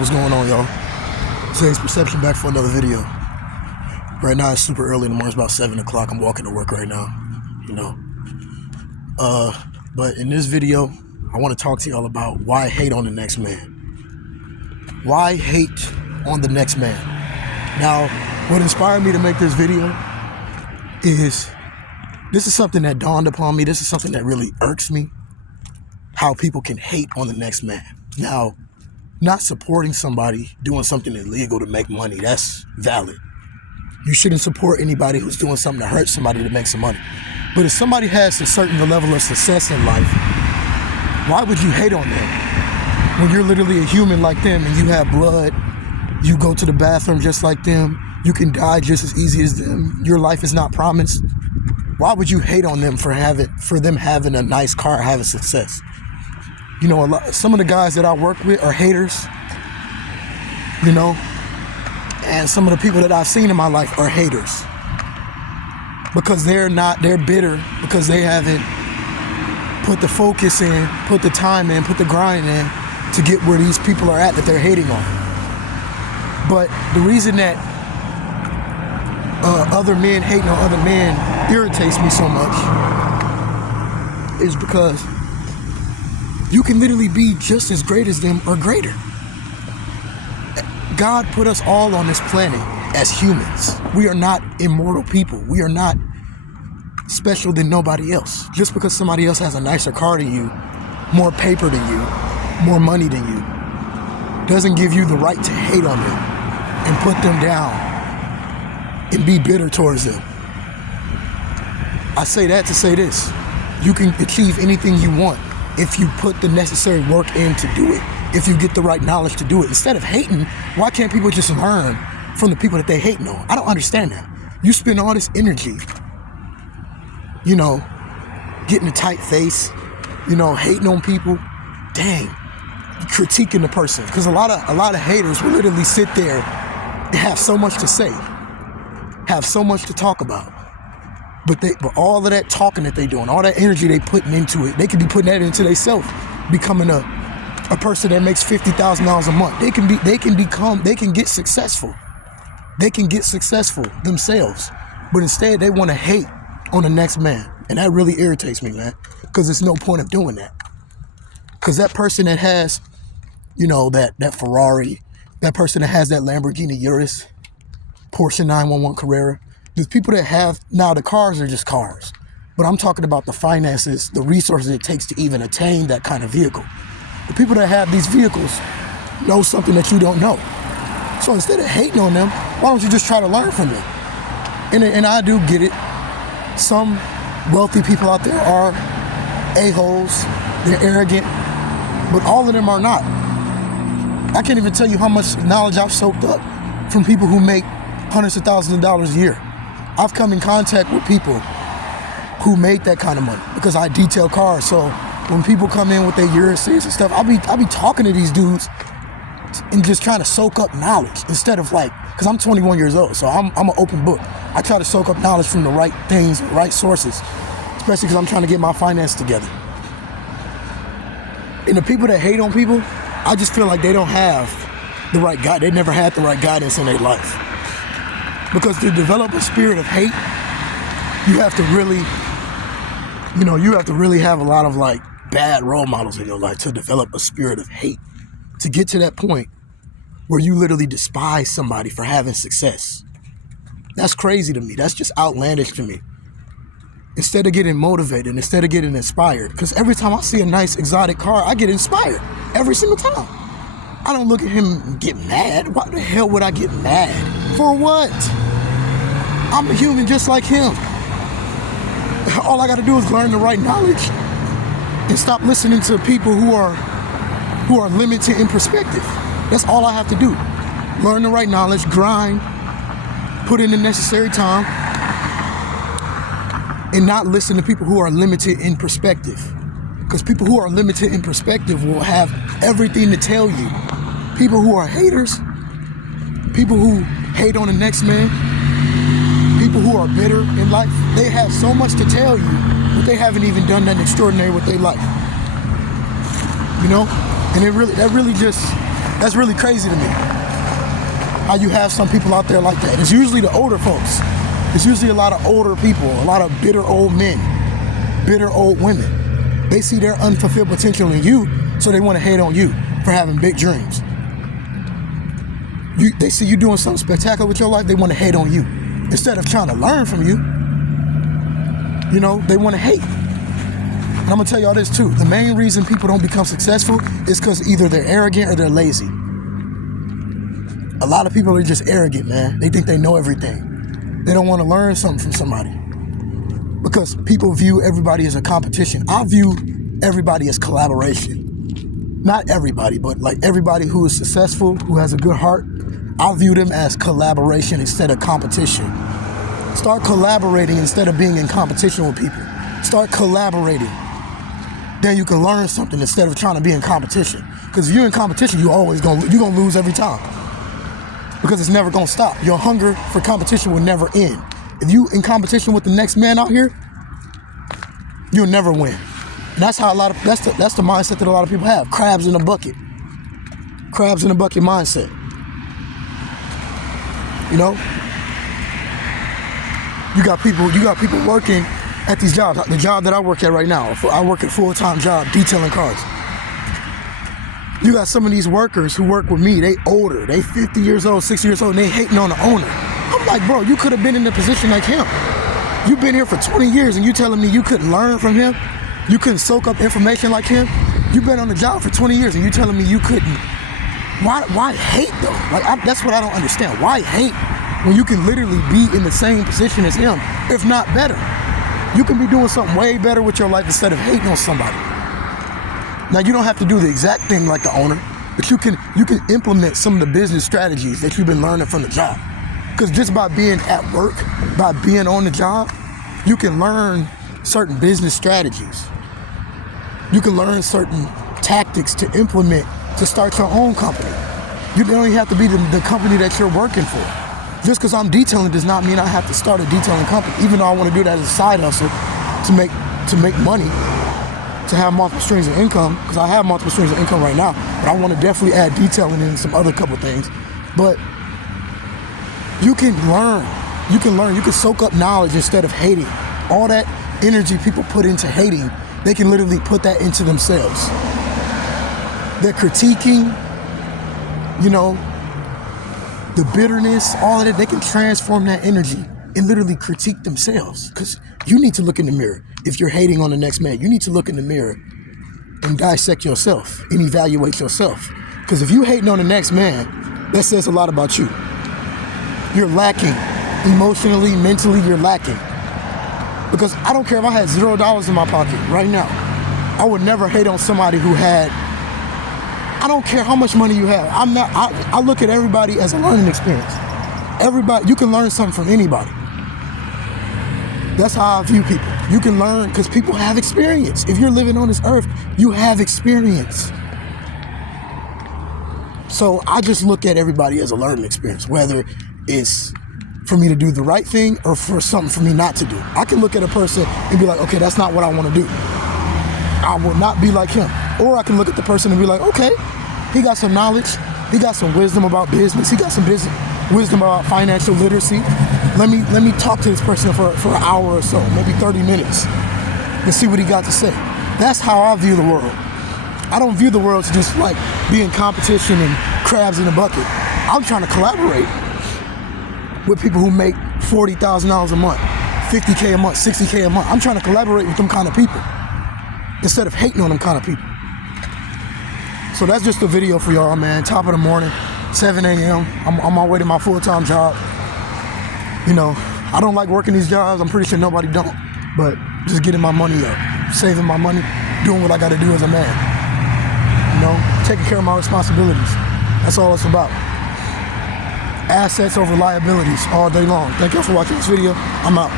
What's going on, y'all? Today's Perception back for another video. Right now it's super early in the morning. It's about 7 o'clock. I'm walking to work right now, But in this video, I want to talk to y'all about why hate on the next man. Why hate on the next man? Now, what inspired me to make this video is this is something that dawned upon me. This is something that really irks me. How people can hate on the next man. Now, not supporting somebody doing something illegal to make money, that's valid. You shouldn't support anybody who's doing something to hurt somebody to make some money. But if somebody has a certain level of success in life, why would you hate on them? When you're literally a human like them and you have blood, you go to the bathroom just like them, you can die just as easy as them, your life is not promised. Why would you hate on them for them having a nice car, having success? Some of the guys that I work with are haters, and some of the people that I've seen in my life are haters because they're bitter because they haven't put the focus in, put the time in, put the grind in to get where these people are at that they're hating on. But the reason that other men hating on other men irritates me so much is because you can literally be just as great as them or greater. God put us all on this planet as humans. We are not immortal people. We are not special than nobody else. Just because somebody else has a nicer car than you, more paper than you, more money than you, doesn't give you the right to hate on them and put them down and be bitter towards them. I say that to say this. You can achieve anything you want if you put the necessary work in to do it, if you get the right knowledge to do it. Instead of hating, why can't people just learn from the people that they hating on? I don't understand that. You spend all this energy, getting a tight face, hating on people. Dang, critiquing the person. Because a lot of haters will literally sit there and have so much to say, have so much to talk about. But all of that talking that they doing, all that energy they putting into it, they could be putting that into themselves, becoming a person that makes $50,000 a month. They can get successful. They can get successful themselves. But instead they want to hate on the next man. And that really irritates me, man. Because there's no point of doing that. Because that person that has, that Ferrari, that person that has that Lamborghini Urus, Porsche 911 Carrera, there's people that have, now the cars are just cars, but I'm talking about the finances, the resources it takes to even attain that kind of vehicle. The people that have these vehicles know something that you don't know. So instead of hating on them, why don't you just try to learn from them? And I do get it. Some wealthy people out there are a-holes, they're arrogant, but all of them are not. I can't even tell you how much knowledge I've soaked up from people who make hundreds of thousands of dollars a year. I've come in contact with people who made that kind of money because I detail cars. So when people come in with their Urises and stuff, I'll be talking to these dudes and just trying to soak up knowledge instead of because I'm 21 years old, so I'm an open book. I try to soak up knowledge from the right things, right sources, especially because I'm trying to get my finance together. And the people that hate on people, I just feel like they don't have the right guide. They never had the right guidance in their life. Because to develop a spirit of hate, you have to really have a lot of bad role models in your life to develop a spirit of hate. To get to that point where you literally despise somebody for having success. That's crazy to me. That's just outlandish to me. Instead of getting motivated, instead of getting inspired, because every time I see a nice exotic car, I get inspired. Every single time. I don't look at him and get mad. Why the hell would I get mad? For what? I'm a human just like him. All I gotta do is learn the right knowledge and stop listening to people who are limited in perspective. That's all I have to do. Learn the right knowledge, grind, put in the necessary time, and not listen to people who are limited in perspective. Because people who are limited in perspective will have everything to tell you. People who are haters, people who hate on the next man, people who are bitter in life, they have so much to tell you, but they haven't even done nothing extraordinary with their life. And that really just That's really crazy to me. How you have some people out there like that. It's usually the older folks. It's usually a lot of older people, a lot of bitter old men, bitter old women. They see their unfulfilled potential in you, so they want to hate on you for having big dreams. They see you doing something spectacular with your life, they want to hate on you. Instead of trying to learn from you, you know, they want to hate. And I'm going to tell y'all this too. The main reason people don't become successful is because either they're arrogant or they're lazy. A lot of people are just arrogant, man. They think they know everything. They don't want to learn something from somebody. Because people view everybody as a competition. I view everybody as collaboration. Not everybody, but like everybody who is successful, who has a good heart, I view them as collaboration instead of competition. Start collaborating instead of being in competition with people. Start collaborating. Then you can learn something instead of trying to be in competition. Because if you're in competition, you're gonna lose every time. Because it's never gonna stop. Your hunger for competition will never end. If you in competition with the next man out here, you'll never win. And that's how that's the mindset that a lot of people have. Crabs in a bucket. Crabs in a bucket mindset. You know? You got people working at these jobs. The job that I work at right now, I work a full-time job detailing cars. You got some of these workers who work with me, they older, they 50 years old, 60 years old, and they hating on the owner. I'm like, bro, you could have been in a position like him. You've been here for 20 years and you telling me you couldn't learn from him? You couldn't soak up information like him? You've been on the job for 20 years and you telling me you couldn't. Why hate though? Like that's what I don't understand. Why hate when you can literally be in the same position as him, if not better? You can be doing something way better with your life instead of hating on somebody. Now you don't have to do the exact thing like the owner, but you can implement some of the business strategies that you've been learning from the job. Because just by being at work, by being on the job, you can learn certain business strategies. You can learn certain tactics to implement to start your own company. You don't even have to be the company that you're working for. Just because I'm detailing does not mean I have to start a detailing company, even though I want to do that as a side hustle to make money, to have multiple streams of income, because I have multiple streams of income right now, but I want to definitely add detailing and some other couple things. But you can learn, you can soak up knowledge instead of hating. All that energy people put into hating, they can literally put that into themselves. They're critiquing, you know, the bitterness, all of that, they can transform that energy and literally critique themselves. Because you need to look in the mirror. If you're hating on the next man, you need to look in the mirror and dissect yourself and evaluate yourself. Because if you hating on the next man, that says a lot about you. You're lacking. Emotionally, mentally, you're lacking. Because I don't care if I had $0 in my pocket right now. I would never hate on somebody who had, I don't care how much money you have. I look at everybody as a learning experience. Everybody, you can learn something from anybody. That's how I view people. You can learn because people have experience. If you're living on this earth, you have experience. So I just look at everybody as a learning experience, whether it's for me to do the right thing or for something for me not to do. I can look at a person and be like, okay, that's not what I want to do. I will not be like him. Or I can look at the person and be like, okay, he got some knowledge. He got some wisdom about business. He got some wisdom about financial literacy. Let me talk to this person for an hour or so, maybe 30 minutes, and see what he got to say. That's how I view the world. I don't view the world to just like be in competition and crabs in a bucket. I'm trying to collaborate with people who make $40,000 a month, $50K a month, $60K a month. I'm trying to collaborate with them kind of people instead of hating on them kind of people. So that's just a video for y'all, man. Top of the morning, 7 a.m. I'm on my way to my full-time job. You know, I don't like working these jobs. I'm pretty sure nobody don't. But just getting my money up, saving my money, doing what I got to do as a man. You know, taking care of my responsibilities. That's all it's about. Assets over liabilities all day long. Thank you for watching this video. I'm out.